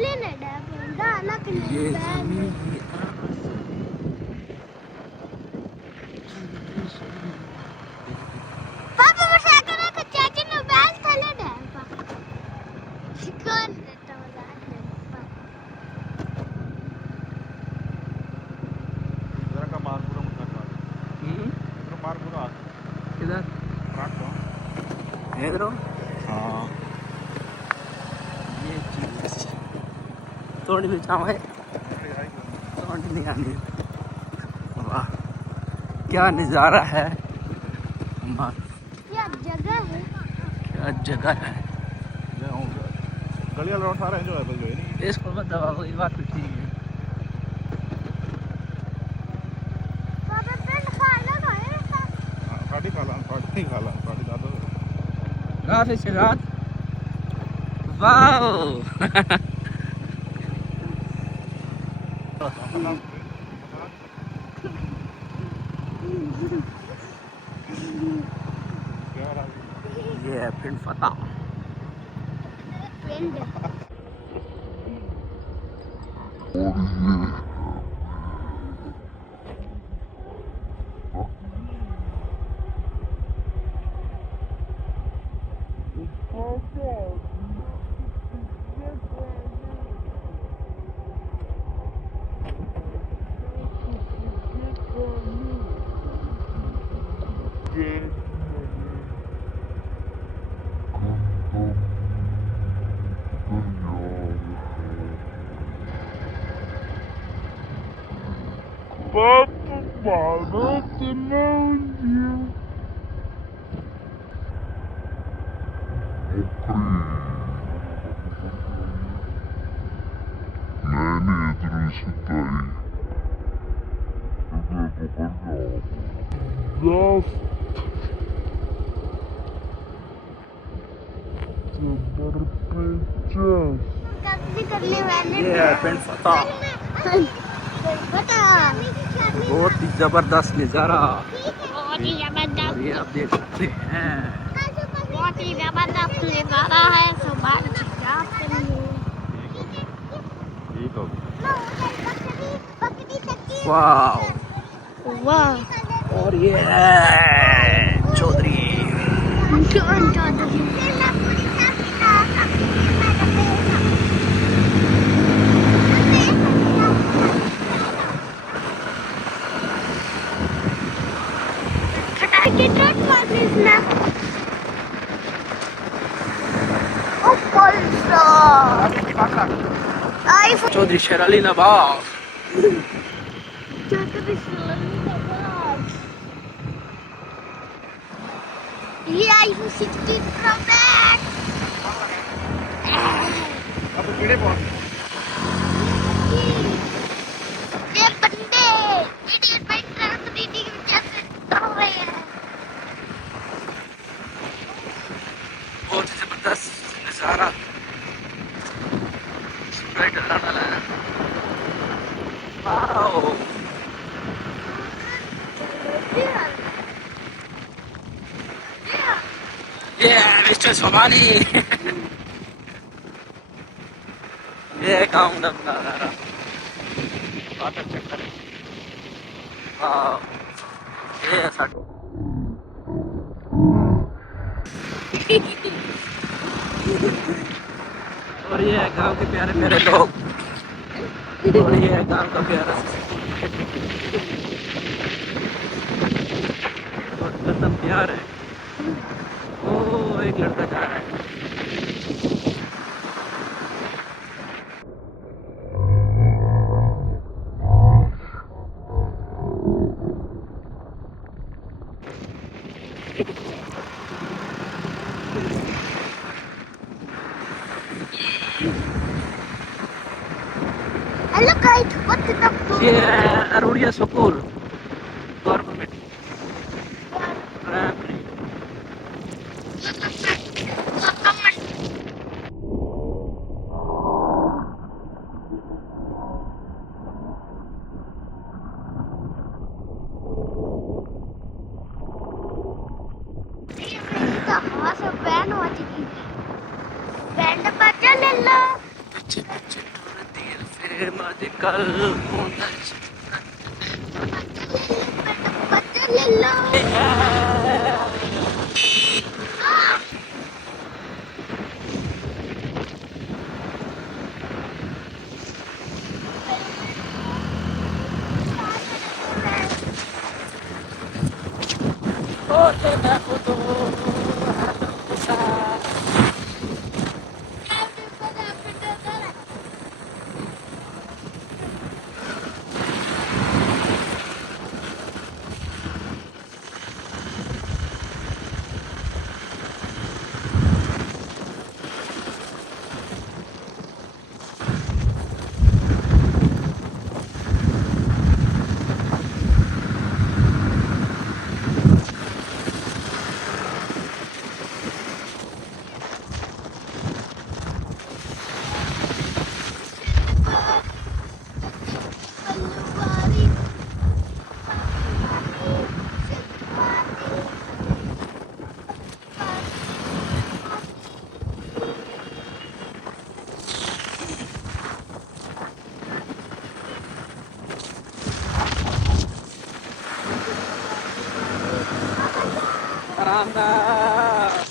ये जमीन पापा मजाक कर रहा चाचा ने बैल थले दे पापा शिकार देता मजाक जरा का मार पूरा मुझे मार इधर मार पूरा किधर काट दो इधर हाँ ये चीज थोड़ी भी चाव है थोड़ी नहीं आनी वाह क्या नज़ारा है वाह क्या जगह है क्या जगह है गली वाला उठा रहे हैं जो है तो जो है नहीं इसको मत दबा कोई बात तो ठीक है पापा पेन खा लगा है फाटी खा फाटी दादा काफी से रात वाओ ये है पिंड फतेह पेन कब्जे करने वाले ये है पिंड फतेह पता बहुत ही जबरदस्त नज़ारा बहुत ही जबरदस्त ये आप देख सकते हैं बहुत ही जबरदस्त नजारा है सुबह ठीक हो वाह वाह और ये है चौधरी चौधरी शेर अली नवाब ये iPhone 16 Pro Max अब तो कीड़े बहुत ये बंदे इडियट बाइक ट्रक दीदी की वजह से हो रहे हैं बहुत ही जबरदस्त नज़ारा स्प्राइट वाला है वाओ ये मिस्टर सोमाली ये काम करना रहा वाटर चक्कर वाओ ये साडो और ये है गांव के प्यारे प्यारे लोग और ये है गांव का प्यारा और कसम प्यार है ओ एक लड़का जा रहा है Hello guys, what's the number? ये अरुणिया स्कूल गवर्नमेंट प्राइमरी बैंड बजा ले लो ਪਿੱਛੇ ਪਿੱਛੇ ਤੁਰਦੀ ਆ ਫਿਰ ਮਾਝੇ ਕੱਲ ਹੁੰਦਾ ਬੱਚੇ ਲੈ ਲਓ ਓ ਤੇ ਮੈਂ ਉਦੋਂ ਆਰਾਮ ਨਾਲ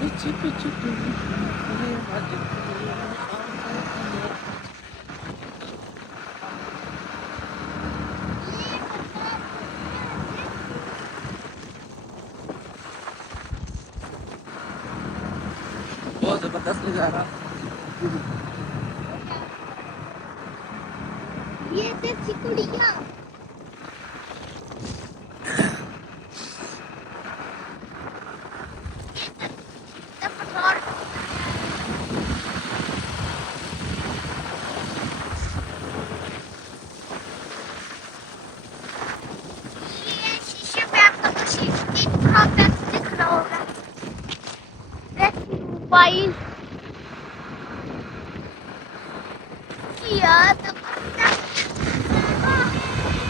ਪਿੱਛੇ ਪਿੱਛੇ ਤੁਰਦੀ ਮਾਝੇ बहुत जबरदस्त नजारा ये देसी कुड़िया शीशे पे आपको तो शीशे एक प्रोडक्ट दिख रहा होगा मोबाइल किया तो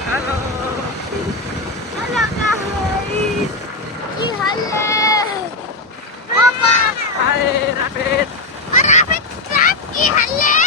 हेलो हेलो गाइस की हाल है मामा हाय राफेद और आप ट्रक की हाल है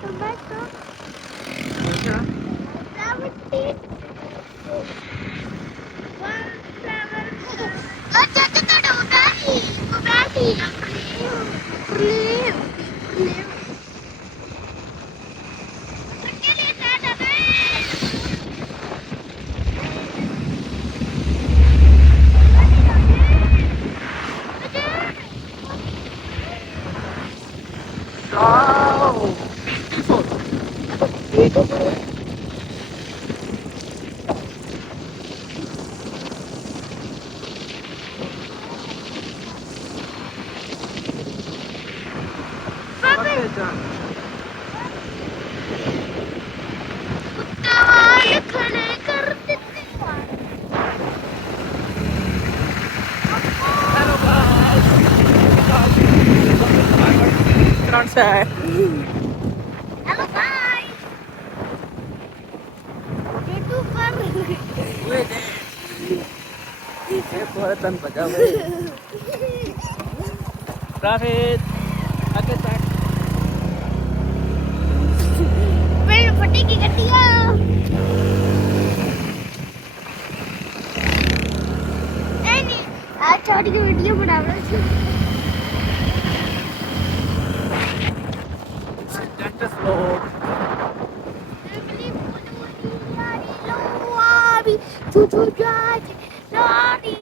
तो बैठो अच्छा 17 अच्छा तो Ugadi please Wow! Beautiful. Bakit dyan? कुत्ता खड़े कर देते Hello guys! Front side. Hello guys YouTube पर Wait eh. Eh, buhatan pa daw eh. Profit! Bakit dyan? पेड़ फटेगी गड्डियां नहीं आज छोटी की वीडियो बना रहा हूँ Gentle slope. Cucu